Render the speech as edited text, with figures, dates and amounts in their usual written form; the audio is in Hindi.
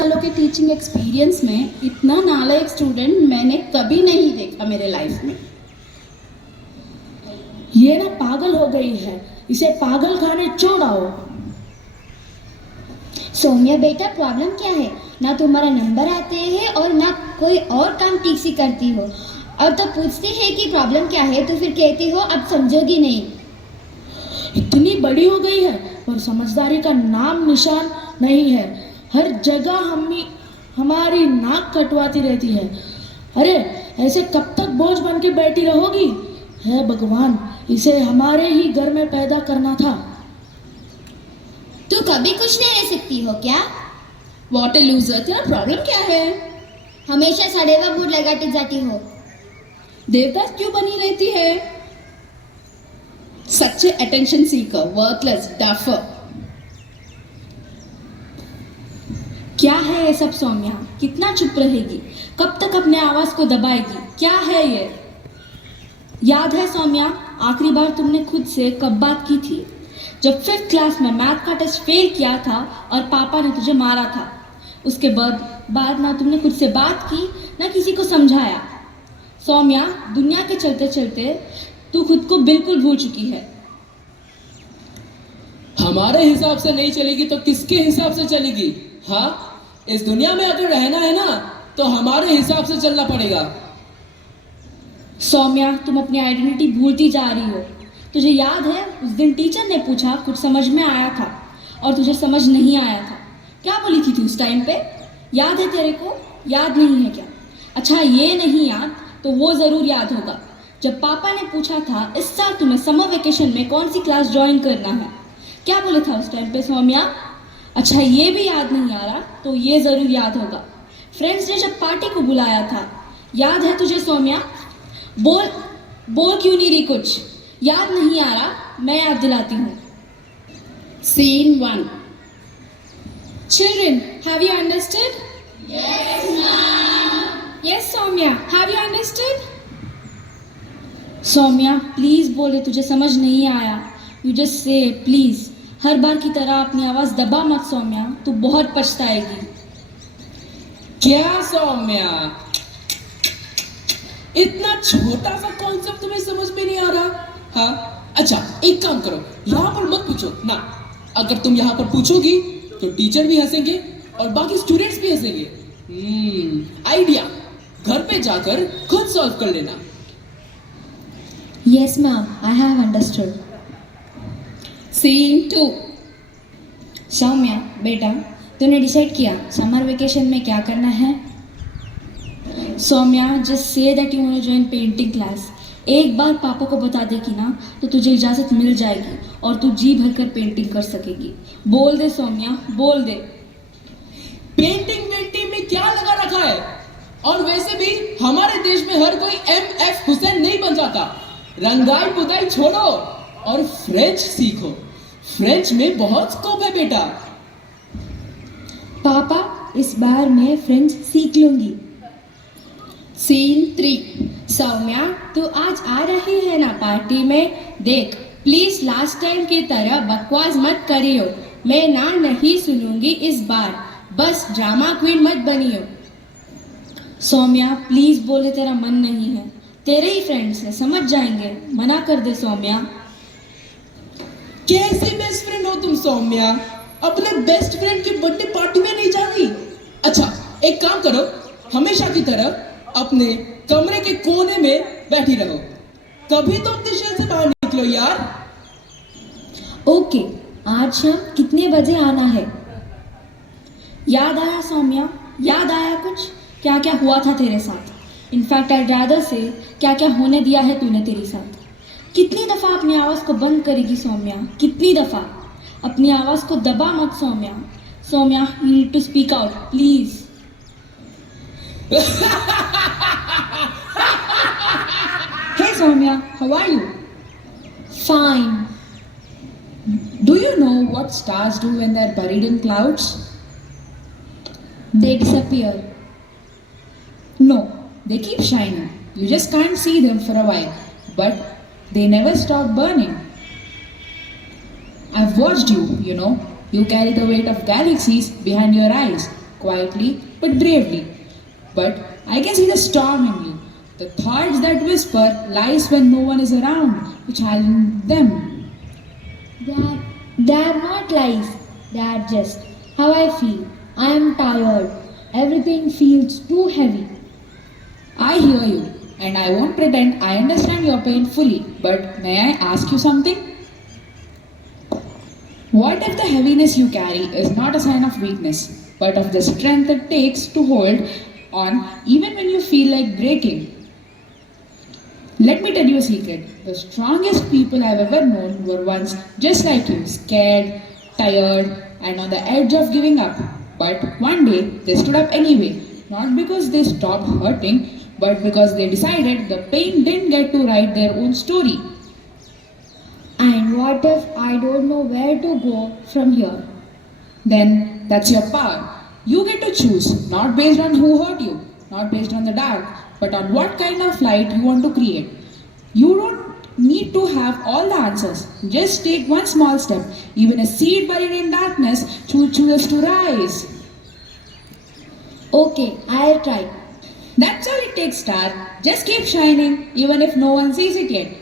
सालों के टीचिंग एक्सपीरियंस में इतना नालायक स्टूडेंट मैंने कभी नहीं देखा मेरे लाइफ में। ये ना पागल हो गई है, इसे पागल खाने छोड़ाओ। सोनिया बेटा, प्रॉब्लम क्या है? ना तुम्हारा नंबर आते हैं और ना कोई और काम ठीक से करती हो, और तो पूछती है कि प्रॉब्लम क्या है तो फिर कहती हो अब समझोगी नहीं। इतनी बड़ी हो गई है पर समझदारी का नाम निशान नहीं है। हर जगह हमारी नाक कटवाती रहती है। अरे ऐसे कब तक बोझ बन के बैठी रहोगी? हे भगवान, इसे हमारे ही घर में पैदा करना था। तू कभी कुछ नहीं रह सकती हो क्या? व्हाट ए लूजर, तेरा प्रॉब्लम क्या है? हमेशा सड़ेवा मूड लगाती जाती हो। देवदास क्यों बनी रहती है? सच्चे अटेंशन सीकर, वर्थलेस, डफर। क्या है ये सब सौम्या? कितना चुप रहेगी? कब तक अपने आवाज को दबाएगी? क्या है ये? याद है सौम्या, आखिरी बार तुमने खुद से कब बात की थी? जब 5th क्लास में मैथ का टेस्ट फेल किया था और पापा ने तुझे मारा था। उसके बाद ना तुमने खुद से बात की ना किसी को समझाया। सौम्या, दुनिया के चलते चलते तू खुद को बिल्कुल भूल चुकी है। हमारे हिसाब से नहीं चलेगी तो किसके हिसाब से चलेगी? हाँ, इस दुनिया में अगर रहना है ना तो हमारे हिसाब से चलना पड़ेगा। सौम्या, तुम अपनी आइडेंटिटी भूलती जा रही हो। तुझे याद है उस दिन टीचर ने पूछा, कुछ समझ में आया था और तुझे समझ नहीं आया था। क्या बोली थी तू उस टाइम पे? याद है तेरे को? याद नहीं है क्या? अच्छा, ये नहीं याद तो वो ज़रूर याद होगा। जब पापा ने पूछा था इस साल तुम्हें समर वेकेशन में कौन सी क्लास ज्वाइन करना है, क्या बोले था उस टाइम पे सौम्या? अच्छा, ये भी याद नहीं आ रहा तो ये ज़रूर याद होगा। फ्रेंड्स ने जब पार्टी को बुलाया था, याद है तुझे सौम्या? बोल क्यों नहीं रही? कुछ याद नहीं आ रहा? मैं याद दिलाती हूँ। Scene 1. Children, have you understood? Yes, ma'am. Yes, Soumya, have you understood? Soumya, please बोले, तुझे समझ नहीं आया। You just say please. हर बार की तरह अपनी आवाज दबा मत सौम्या, तू बहुत पछताएगी। क्या सौम्या, इतना छोटा सा कॉन्सेप्ट तुम्हें समझ में नहीं आ रहा? हाँ, अच्छा एक काम करो, यहाँ पर मत पूछो ना। अगर तुम यहाँ पर पूछोगी तो टीचर भी हंसेंगे और बाकी स्टूडेंट्स भी हंसेंगे। आइडिया, घर पे जाकर खुद सॉल्व कर लेना। Yes, ma'am, I have understood. Scene 2. Saumya बेटा, तूने डिसाइड किया समर वेकेशन में क्या करना है? Soumya, just say that you want to join painting class. एक बार पापा को बता देगी ना तो तुझे इजाज़त मिल जाएगी और तू जी भरकर पेंटिंग कर सकेगी। बोल दे सौम्या, बोल दे। पेंटिंग में क्या लगा रखा है? और वैसे भी हमारे देश में हर कोई MF हुसैन नहीं बन जाता। रंगाई पुताई छोड़ो और फ्रेंच सीखो। फ्रेंच में बहुत स्कोप है बेटा। पापा, इस बार मैं फ्रेंच सीख लूंगी। Scene 3. सौम्या, तू आज आ रही है ना पार्टी में? देख, प्लीज लास्ट टाइम की तरह बकवास मत करियो। मैं ना नहीं सुनूंगी इस बार। बस ड्रामा क्वीन मत बनियो। सौम्या, प्लीज बोले, तेरा मन नहीं है। तेरे ही फ्रेंड्स है, समझ जाएंगे। मना कर दे सौम्या। कैसी बेस्ट फ्रेंड हो तुम सौम्या? अपने बेस्ट फ्रेंड की बर्थडे पार्टी में नहीं जाती? अच्छा एक काम करो, हमेशा की तरह अपने कमरे के कोने में बैठी रहो। कभी तो अपनी शेल से बाहर निकलो यार। ओके, आज शाम कितने बजे आना है? याद आया सौम्या? याद आया कुछ? क्या क्या हुआ था तेरे साथ? इनफैक्ट आई रादर से क्या क्या होने दिया है तूने तेरे साथ। कितनी दफ़ा अपनी आवाज़ को बंद करेगी सौम्या? कितनी दफ़ा? अपनी आवाज़ को दबा मत Soumya. Soumya, you need to speak out please. Hey Soumya, how are you? Fine. Do you know what stars do when they're buried in clouds? They disappear. No, they keep shining. You just can't see them for a while, but they never stop burning. I've watched you, you know. You carry the weight of galaxies behind your eyes. quietly but bravely. But I can see the storm in you, the thoughts that whisper lies when no one is around, which challenge them. They are not lies. They are just how I feel. I am tired. Everything feels too heavy. I hear you, and I won't pretend I understand your pain fully, but may I ask you something? What if the heaviness you carry is not a sign of weakness, but of the strength it takes to hold on even when you feel like breaking? Let me tell you a secret. The strongest people I've ever known were once just like you, scared, tired, and on the edge of giving up. But one day they stood up anyway, not because they stopped hurting, but because they decided the pain didn't get to write their own story. And what if I don't know where to go from here? Then that's your power. You get to choose, not based on who hurt you, not based on the dark, but on what kind of light you want to create. You don't need to have all the answers. Just take one small step. Even a seed buried in darkness chooses to rise. Okay, I'll try. That's all it takes, Star. Just keep shining, even if no one sees it yet.